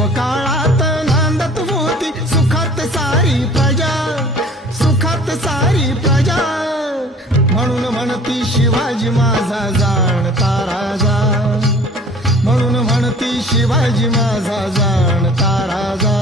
शिवकाळात नांदत होती सुखात सारी प्रजा, सुखात सारी प्रजा. म्हणून म्हणती शिवाजी माझा जाणता राजा, म्हणून म्हणती शिवाजी माझा जाणता राजा.